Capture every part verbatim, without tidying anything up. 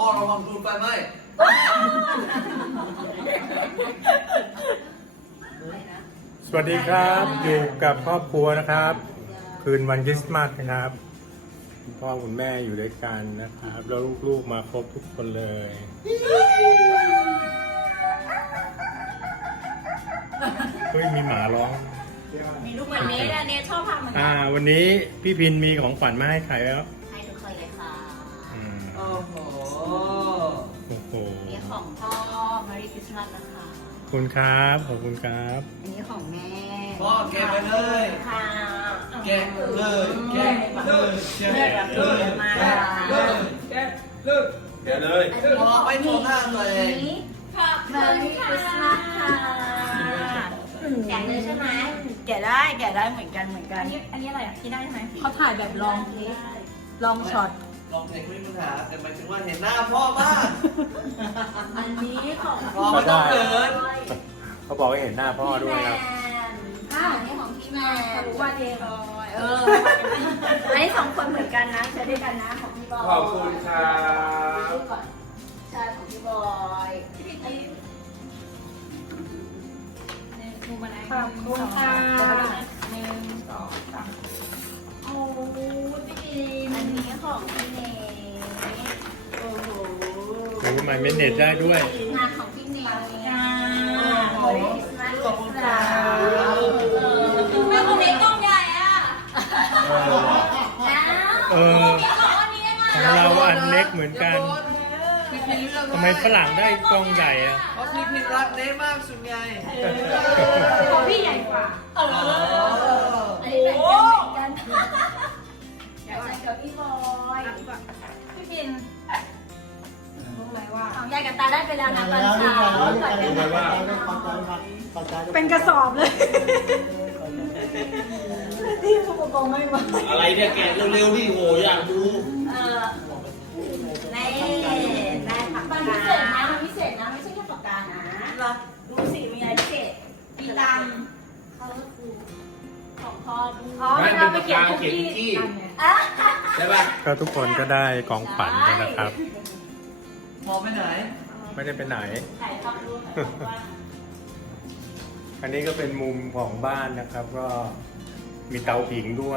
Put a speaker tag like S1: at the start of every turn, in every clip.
S1: อระวังดูไฟไหม
S2: สวัสดีครับอยู่กับครอบครัวนะครับ คืนวันคริสต์มาสนะครับคุณพ่อคุณแม่อยู่ด้วยกันนะครับแล้วลูกๆมาครบทุกคนเลยเฮ้ยมีหมาร้อง
S3: มีลูกเหมือนเนทอะเนทชอบทำเหมือนกั
S2: อ่าน วันนี้พี่พินมีของขวัญมาให้ใครแล้ว
S3: ให้ทุกคนเลยค่ะ
S2: อืม
S1: โอ้โห
S2: โอ้โห
S3: นี่ของพ่อ Merry Christmas นะคะ
S2: ขอบคุณครับขอบคุณครับ
S3: อันนี้ของแม่
S1: พ่อเก็บไปเลย
S3: ค่ะ
S1: เก็บเลยเก็บเลยเก็บเลยเก็บเลยเก็บเลยเก็บเลยพ่อไม่โชว์หน้าตัวเอง
S3: ขอบคุณค่ะ Merry Christmas ค่ะแกะเลยใช่ไหมแกะได้แกะได้เหมือนกันเหมือนกัน
S4: อันนี้อันนี้อะไรอ่ะที่ได้ใช่ไหมเขาถ่ายแบบลองเทคลองช็อต
S1: ลองเพลงไม่มีปัญหาแต่หมายถึงว่าเห็นหน้าพ่อบ้าง
S3: อันนี้ของ
S1: พ่อไม่ต้องเขิน
S2: เขาบอกให้เห็นหน้าพ่อด้วยครับ
S3: อ้าวอันนี้ของพี่แมน
S4: รู้ว่าเทค
S3: เอออันนี้สองคนเหมือนกันนะใช้ด้วยกันนะของพี่บอย
S5: ขอบคุณครับ
S3: ชื่อก่อนใช่ของพี่บอยพี่พี่
S4: ดูมาไหน
S3: ขอบคุณค่ะ
S4: หนึ่งสองสาม
S3: โอ้พี่ดีอันนี้ของพี่เนโอ้โห
S2: โอ้ยมันเมนเน็ตได้ด้วย
S3: งานของพี่เนค่ะ
S1: ขอบคุณครับ
S3: แม่คนนี้กล้องใหญ่อะ
S2: เออของเราอันเล็กเหมือนกัน
S1: พี่พินเลือก
S2: ทำไมฝรั่งได้กล้องใหญ่อะ
S1: เพราะพี่พินรักเน้มากสุดไง
S4: ของพี่ใหญ่กว่า
S3: เอออันนี้แบ่งกันแบ่งกันอยากใช้กับพี่บอย
S4: พี่บินรู้ไหมว่า
S3: ของยายกับตาได้ไปแล้วนะตอนเช้าก่อนจะมา
S4: เป็นกระสอบเลยที่ผู้ปกครองไม่มา
S5: อะไรเนี่ยแกะเร็วๆดิโหอยากดู
S3: เออในได้ปากกาพิเศษนะมันพิเศษนะไม่ใช่แค่ปากกานะเหรอดูสิมีอะไรพิเศษมีตังค์เขาก็คือของพ่อดู
S4: อ๋อมันเอาไปเขียนคุกกี้
S3: อ่ะ
S5: ใช่ป่ะ
S2: ก็ทุกคนก็ได้ของขวัญกันนะครับ
S1: พอไปไหน
S2: ไม่ได้ไปไหน
S3: ถ่ายภาพรูปหน่อยว่า
S2: อันนี้ก็เป็นมุมของบ้านนะครับ ก็มีเตาผิงด้วย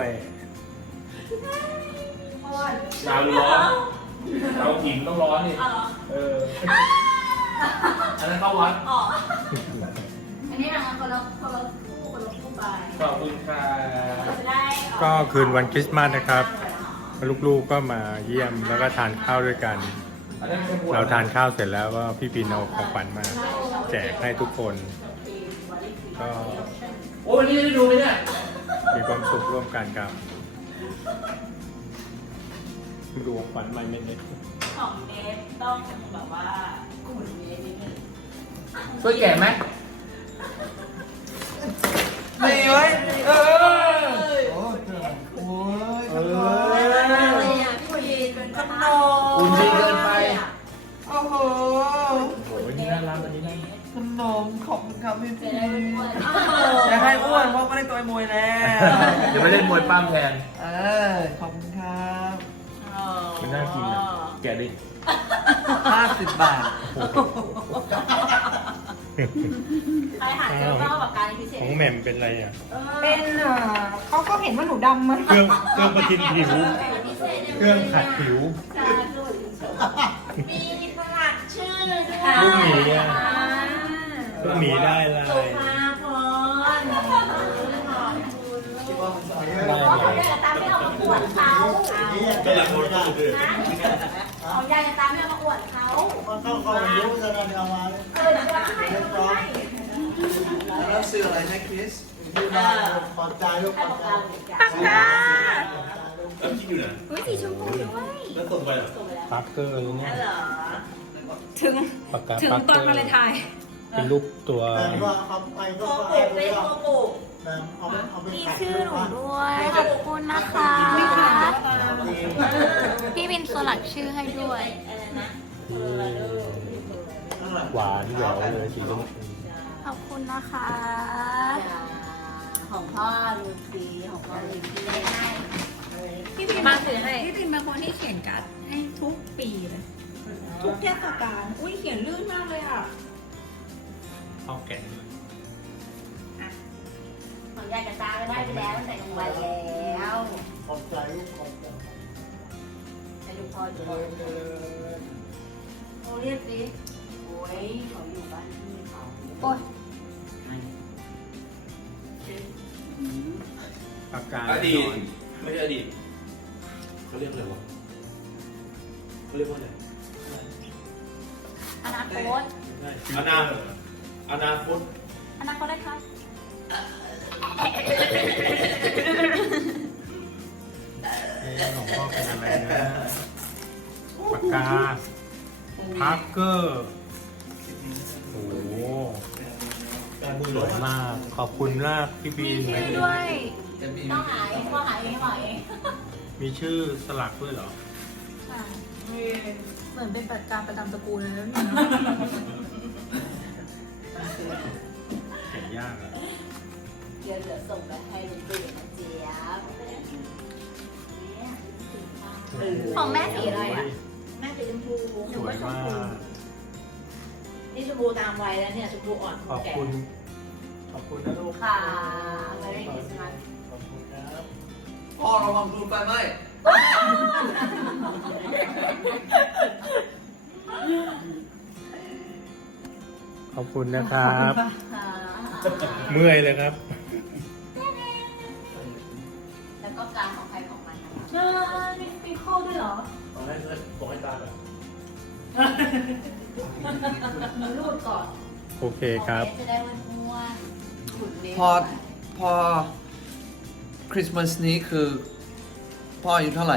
S5: น้ำร้อนเราหินต้องร้อนนี่
S3: อ๋อ
S5: เอออันนั้นเข้าวัด
S3: อ๋ออันนี้เราคนละคนละคู่คนละคู่ไป
S5: ขอบคุณค่ะ
S3: จะได้
S2: ก็คืนวันคริสต์มาสนะครับ ลูกๆก็มาเยี่ยมแล้วก็ทานข้าวด้วยกัน
S5: อันนั้นเป็นหัว
S2: เราทานข้าวเสร็จแล้วก็พี่ปีนเอาของขวัญมา แจกให้ทุกคน ก็
S5: โอ้วันนี้ได้ดูไหมเนี่ย
S2: มีความสุขร่วมกันครับดูของขวัญไม่เม็ดเล็ก
S3: ของเนฟต้องแบบว่าขุ่นเนฟนิดนึง
S5: ช่วยแกะไหม
S1: ไม่ไว้เออ
S5: โอ้
S1: โอ้ย
S5: เอ
S3: อะไร
S5: อ
S3: อ่ะพี่พีนเป็นขนม
S5: อุ่นดีเกินไป
S1: โอ้โห
S2: โอ้ยนี่น่ารักอันนี้น่ารัก
S1: ขนมขอบคุณครับพี่
S3: จะ
S1: พิน
S3: ได้ไม่อ้วน
S1: อยากให้อ้วนเพราะไม่ได้ต่อยมวยแล้ว
S5: เดี๋ยวไปเล่นมวยปั้มแทน
S1: เออขอบคุณครับ
S2: มันน่ากินอ่ะแกะดิ
S1: ห้าสิบบาท
S3: ใครหาเจอก็แบบการพิเศษ
S2: ของแหม่มเป็นอะไรอ่ะ
S4: เป็นเอ่อเขาก็เห็นว่าหนูดำมั้ง
S2: เครื่องเครื่องประทินผิว เครื่องขัดผิว
S3: มีสลักชื่อด้วย
S2: ลูกหมีอ่ะ ลูกหมีได้อะไร
S3: สุภาพร
S1: คิดว่ามันจะ
S2: ได้
S3: เพราะ
S2: อะไร
S3: ของยายกับตาไม่เอามาอวดเขา
S5: ก็หลังคนก็คือ
S3: ของยายกับตาไม่เอามาอวดเขา
S6: มันเข้าความรู้จะนำเอามา
S3: เออเดี๋ยวจะให้เดี๋ยวจะให้
S1: แล้วซื้ออะไรนะคริส
S6: ที่บ้านขอบใจลูก
S3: ให้
S6: ขอ
S3: บบ อก
S6: ใจ
S3: เราเหมือนกัน
S5: แล้วคิดอยู่นะ
S4: อุ้ยสีชมพูด้วย
S5: แล้วส่งไปเหรอ
S2: ปักเกอร์เนี่ย
S3: เหรอ
S4: ถึง
S2: ปากกา
S4: ถึง
S2: ปัก
S4: ต
S2: เก
S4: อน
S2: อร์
S4: มาเลยถ่าย
S2: เป็นรูปตัว
S6: แต่ว่าเขาไป
S3: โค
S6: ก็
S3: กุเป็นโคกุ
S6: เอาเอาไป
S7: มี
S6: ขัด
S7: ชื่อหนูด้วย ขอบคุณนะคะ พี่บินสลักชื่อให้ด้วย
S3: อะไรนะ
S2: หวานแหววเลยสีชมพู
S7: ขอบคุณนะคะ
S3: ของพ่อลูซีของพ่อลูซีได้ให้
S4: พี่บินมาถือให้พี่บินเป็นคนที่เขียนการ์ดให้ทุกปีเลย
S5: ท
S4: ปากกา อุ้ยเขียนลื่นมากเลยอ่ะ
S2: เอาแกะ
S3: ของยายกับตาก็ได้ไปแล้วตั้งแต่กลางวันแล้ว
S6: ขอบใจลูกขอบใจ
S3: แต่ดูพอดูพอโอ้เรียกสิโอ้ยเขาอยู่บ้านที่เขาโอ้ย
S2: ปากกา
S5: อดีตไม่ใช่อดีตเขาเรียกอะไรวะเขาเรียกว่าอะไร
S4: อนาคต
S5: อนาอนาคต
S4: อนาคตได้ครับ
S2: เอ๊ะของพ่อเป็นอะไรนะปากกาพาร์เกอร์โอ้โหสวยมากขอบคุณมากพี่บี
S4: มี
S2: น
S4: ชื่อด้วย
S1: จะมี
S3: ต้องหาเองต้องหาเองหาเอง
S2: มีชื่อสลักด้วยเหรอ
S4: ใช่เหมือนเป็นปากกาประจำตระกูลเลยนะ
S2: เขียนยากอะ
S3: เดี๋ยวเดี๋ยวส่งไปให้ลุงตู่นะเจี๊ยบเนี่ยสีฟ้า
S4: ของแม่สีอะไรอ่ะ
S3: แม่สีชมพู
S2: สวยมาก
S3: นี่ชมพูตามวัยแล้วเนี่ยชมพูอ่อน
S2: ขอบคุณ ขอบคุณนะลูก
S3: ค่ะไม่ได้กินมัน
S2: ขอบคุณครับ
S1: พ่อระวังดูไฟไหม
S2: ขอบคุณนะครับ
S3: ค่ะ
S2: เมื่อยเลยครับ
S3: แล้วก็การของใครของมันนะคะ
S4: เออมีมีข้อด้วยเหรอ
S5: บอกให้บอกให้ตาแบบ
S3: มันรูดก่อน
S2: โอเคครับ
S3: จะได้ม้วนๆขุดเล็บ
S1: พอพอคริสต์มาสนี้คือพ่ออายุเท่าไหร่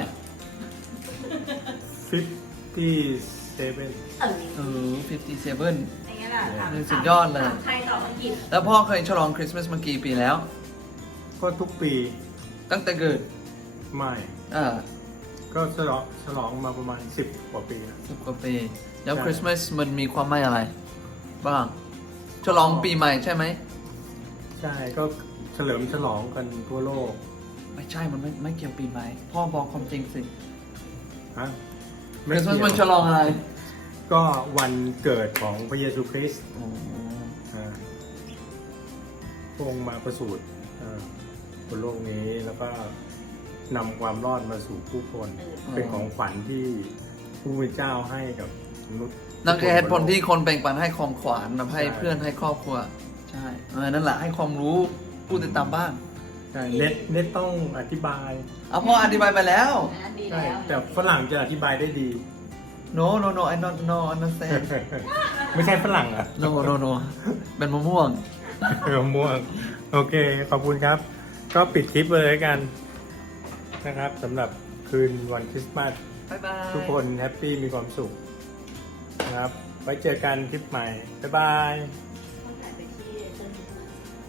S2: ฟิฟตี้เซเว่น
S3: เออ
S1: เออ57
S3: อย่างเงี้ยแหละถาม
S1: สุดยอดเลย
S3: ถามไทยตอบอังกฤษ
S1: แล้วพ่อเคยฉลองคริสต์มาสมากี่ปีแล้ว
S2: ก็ทุกปี
S1: ตั้งแต่เกิด
S2: ไม่
S1: อ่า
S2: ก็ฉลองฉลองมาประมาณสิบกว่าปีแล้ว
S1: สิบกว่าปี แล้ว
S2: ใช่
S1: คริสต์มาสมันมีความหมายอะไร บ้าง ฉลองปีใหม่ใช่ไหม
S2: ใช่ก็เฉลิมฉลองกันทั่วโลก
S1: ไม่ใช่ มันไม่ไม่เกี่ยวปีใหม่ พ่อบอกความจริงสิ
S2: ฮะ
S1: คริสต์มาส
S2: เกี่ยว
S1: มันฉลองอะไร
S2: ก็วันเกิดของพระเยซูคริสต์
S1: อ๋อ
S2: อ่าพระองค์มาประสูติอ่าบนโลกนี้แล้วก็นำความรอดมาสู่ผู้คน เป็นของขวัญที่ผู้เป็นเจ้าให้กับมนุษย์
S1: นั่นคือเหตุผลที่คนแบ่งปันให้ของขวัญแบบให้
S2: ใช่
S1: เพื่อนให้ครอบครัว ใช่เออนั่นแหละให้ความรู้ผู้ติดตามบ้าง
S2: ใช่เน็ตเน็ตต้องอธิบาย
S1: เอาพ่ออธิบายไปแล้ว
S3: อันดี
S2: ใช่
S3: แล้ว
S2: แต่ฝรั่งจะอธิบายได้ดี
S1: no no no I not no understand
S2: ไม่ใช่ฝรั่งอ่ะ
S1: no no no เป็นมะม่วง
S2: มะม่วงโอเค ขอบคุณครับ ก็ปิดคลิปเลยแล้วกันนะครับสำหรับคืนวันคริสต์มาส
S1: บ๊ายบาย
S2: ทุกคนแฮปปี้มีความสุขนะครับ ไว้เจอกันคลิปใหม่ บ๊ายบาย
S3: ต้องถ่ายไปที่ต้นไม้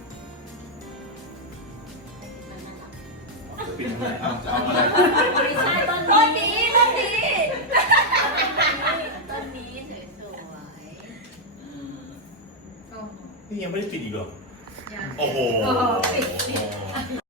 S3: นั่นน่ะ
S5: ปิดทำไมเอาจะเอาอะไร
S3: ไม่ใช่ต้นนี้ต้นนี้ต้นนี้สวยๆ
S5: นี่ยังไม่ได้ปิดอีกเหรอ
S3: ยัง
S5: โอ้โห
S3: โอ้โหปิด